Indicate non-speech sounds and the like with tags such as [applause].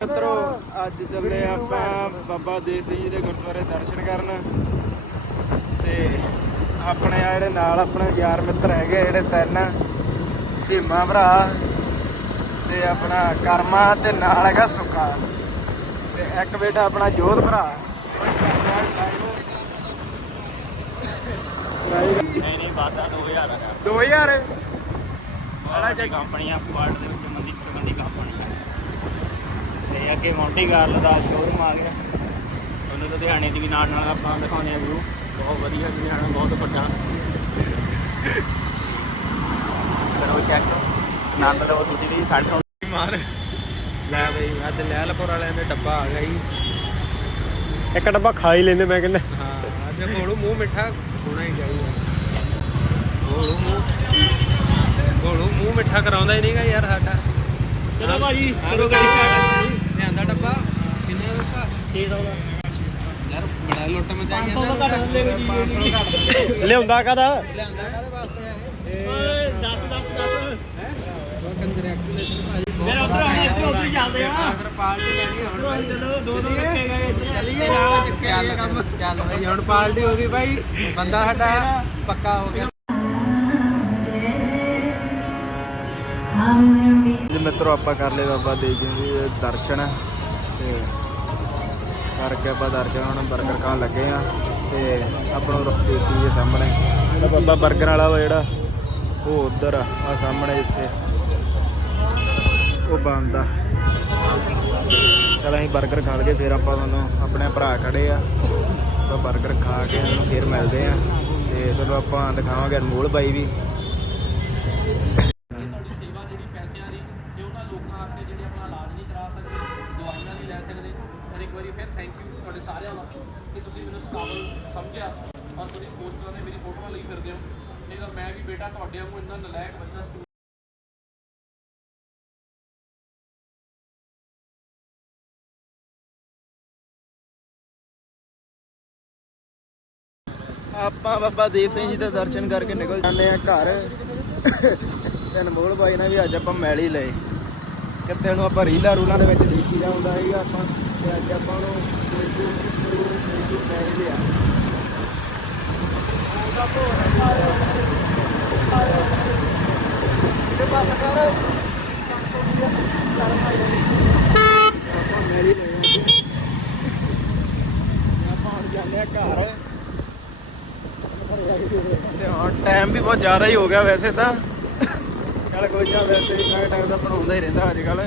ਮਿੱਤਰੋ ਅੱਜ ਚੱਲੇ ਆਪਾਂ ਬਾਬਾ ਦੇਵ ਸਿੰਘ ਜੀ ਦੇ ਗੁਰਦੁਆਰੇ ਦਰਸ਼ਨ ਕਰਨ। ਤੇ ਆਪਣੇ ਆ ਜਿਹੜੇ ਨਾਲ ਆਪਣੇ ਯਾਰ ਮਿੱਤਰ ਹੈਗੇ ਜਿਹੜੇ ਤਿੰਨ ਸੀਮਾ ਭਰਾ ਤੇ ਆਪਣਾ ਕਰਮਾ ਤੇ ਨਾਲ ਹੈਗਾ ਸੁੱਖਾ। ਤੇ ਇੱਕ ਬੇਟਾ ਆਪਣਾ ਜੋਧ ਭਰਾ। ਨਹੀਂ ਨਹੀਂ ਬਾਦਾ 2000 ਆ। 2000 ਬੜਾ ਜੀ ਕੰਪਨੀ ਆ ਕੁਆਡ ਦੇ ਵਿੱਚ ਮੰਦੀ ਚਮੰਦੀ ਕੰਪਨੀ। ਅੱਗੇ ਮੌਂਟੀ ਕਾਰਲ ਦਾ ਸ਼ੋਰੂਮ ਆ ਗਿਆ। ਉਹਨੂੰ ਲੁਧਿਆਣੇ ਦੀ ਵੀ ਨਾਲ ਨਾਲ ਆਪਾਂ ਦਿਖਾਉਂਦੇ ਆ ਵਿਊ ਬਹੁਤ ਵਧੀਆ ਲੁਧਿਆਣਾ ਬਹੁਤ ਵੱਡਾ। ਕਰੋ ਚੈੱਕ ਨਾਲ ਲਓ ਤੁਸੀਂ ਵੀ ਸਾਡੇ ਤੋਂ ਮਾਰ। ਲੈ ਬਈ ਅੱਜ ਲੈਲਪੁਰ ਵਾਲਿਆਂ ਦੇ ਡੱਬਾ ਆ ਗਿਆ ਜੀ। ਇੱਕ ਡੱਬਾ ਖਾ ਹੀ ਲੈਂਦੇ ਮੈਂ ਕਹਿੰਦਾ। ਹਾਂ ਅੱਜ ਗੋਲੂ ਮੂੰਹ ਮਿੱਠਾ ਹੋਣਾ ਹੀ ਚਾਹੀਦਾ। ਗੋਲੂ ਮੂੰਹ। ਗੋਲੂ ਮੂੰਹ ਮਿੱਠਾ ਕਰਾਉਂਦਾ ਹੀ ਨਹੀਂਗਾ ਯਾਰ ਸਾਡਾ। ਚਲੋ ਭਾਜੀ ਕਰੋ ਗਾੜੀ ਸਟਾਰਟ ਲਿਆਂਦਾ ਡੱਬਾ। ਕਿੰਨੇ ਦਾ 600 ਦਾ। ਯਾਰ ਬੜਾ ਲੁੱਟ ਮਚਾਈ 500 ਦਾ ਘੱਟ ਦਿੰਦੇ ਕੋਈ ਚੀਜ਼ ਨਹੀਂ। ਲਿਆਉਂਦਾ ਕਾਦਾ ਲਿਆਂਦਾ ਵਾਸਤੇ ਆ ਇਹ? ਓਏ 10 10 10 ਉਹ ਕੰਗ੍ਰੈਚੁਲੇਸ਼ਨ ਭਾਜੀ। ਮੇਰਾ ਉੱਧਰੋਂ ਆਏ, ਇੱਧਰੋਂ ਉੱਧਰ ਹੀ ਚੱਲਦੇ ਆ। ਫਿਰ ਪਾਰਟੀ ਲੈਣੀ ਹੁਣ ਚਲੋ ਚਲੋ ਦੋ ਦੋ ਰੱਖੇ ਗਏ ਇੱਥੇ। ਚੱਲੀਏ। ਨਾਲ ਚੱਕਿਆ ਚੱਲ ਗਿਆ ਕੰਮ। ਚੱਲ ਭਾਈ ਹੁਣ ਪਾਰਟੀ ਹੋ ਗਈ ਭਾਈ। ਬੰਦਾ ਸਾਡਾ ਪੱਕਾ ਹੋ ਗਿਆ। ਜੀ ਮਿੱਤਰੋ, ਆਪਾਂ ਕਰ ਲਏ ਬਾਬਾ ਦੇਵ ਜੀ ਦੇ ਦਰਸ਼ਨ ਤੇ ਕਰਕੇ ਆਪਾਂ ਦਰਸ਼ਨ, ਹੁਣ ਬਰਗਰ ਖਾਣ ਲੱਗੇ ਆ ਤੇ ਆਪਾਂ ਨੂੰ ਰੋਟੀ ਸੀ ਦੇ ਸਾਹਮਣੇ। ਜਿਹੜਾ ਬਾਬਾ ਬਰਗਰ ਵਾਲਾ ਵਾ ਜਿਹੜਾ, ਉਹ ਉਧਰ ਆ ਸਾਹਮਣੇ ਇੱਥੇ। ਉਹ ਬੰਦਾ। ਚਲ ਅਸੀਂ ਬਰਗਰ ਖਾ ਲਏ ਫਿਰ ਆਪਾਂ ਤੁਹਾਨੂੰ ਆਪਣੇ ਭਰਾ ਖੜੇ ਆ। ਤਾਂ ਬਰਗਰ ਖਾ ਕੇ ਫਿਰ ਮਿਲਦੇ ਆ ਤੇ ਤੁਹਾਨੂੰ ਆਪਾਂ ਦਿਖਾਵਾਂਗੇ ਅਨਮੋਲ ਬਾਈ ਵੀ। ਵਾਰੀ ਫਿਰ ਥੈਂਕ ਯੂ ਤੁਹਾਡੇ ਸਾਰਿਆਂ ਦਾ ਕਿ ਤੁਸੀਂ ਮੈਨੂੰ ਇਸ ਸਮਝਿਆ ਔਰ ਤੁਸੀਂ ਪੋਸਟਰਾਂ ਤੇ ਮੇਰੀ ਫੋਟੋਆਂ ਲਈ ਫਿਰਦੇ ਹੋ। ਨਹੀਂ ਤਾਂ ਮੈਂ ਵੀ ਬੇਟਾ ਤੁਹਾਡੇ ਵਾਂਗੂ ਇੰਨਾ ਨਲਾਇਕ ਬੱਚਾ ਸਕੂਲ ਆਪਾਂ ਬਾਬਾ ਦੀਪ ਸਿੰਘ ਜੀ ਦੇ ਦਰਸ਼ਨ ਕਰਕੇ ਨਿਕਲ ਜਾਂਦੇ ਆ ਘਰ। [coughs] ਅਨਮੋਲ ਬਾਈ ਨਾਲ ਵੀ ਅੱਜ ਆਪਾਂ ਮੈਲ ਹੀ ਲਏ। ਕਿੱਥੇ ਨੂੰ ਆਪਾਂ ਰੀਲਾਂ ਰੂਲਾਂ ਦੇ ਵਿੱਚ ਦੇਖੀ ਦਾ ਹੁੰਦਾ ਸੀਗਾ, ਆਪਾਂ ਤੇ ਅੱਜ ਆਪਾਂ ਨੂੰ ਮੈਲ ਲਿਆ ਆਪਾਂ ਮੈਲ ਹੀ ਲਏ ਅੱਜ। ਆਪਾਂ ਹੁਣ ਜਾਂਦੇ ਆ ਘਰ ਤੇ ਹਾਂ ਟਾਈਮ ਵੀ ਬਹੁਤ ਜ਼ਿਆਦਾ ਹੀ ਹੋ ਗਿਆ ਵੈਸੇ ਤਾਂ ਚੱਲ ਕੋਈ ਨਾ ਵੈਸੇ ਹੀ ਮੈਂ ਟਾਈਮ ਦਾ ਬਣਾਉਂਦਾ ਹੀ ਰਹਿੰਦਾ ਅੱਜ ਕੱਲ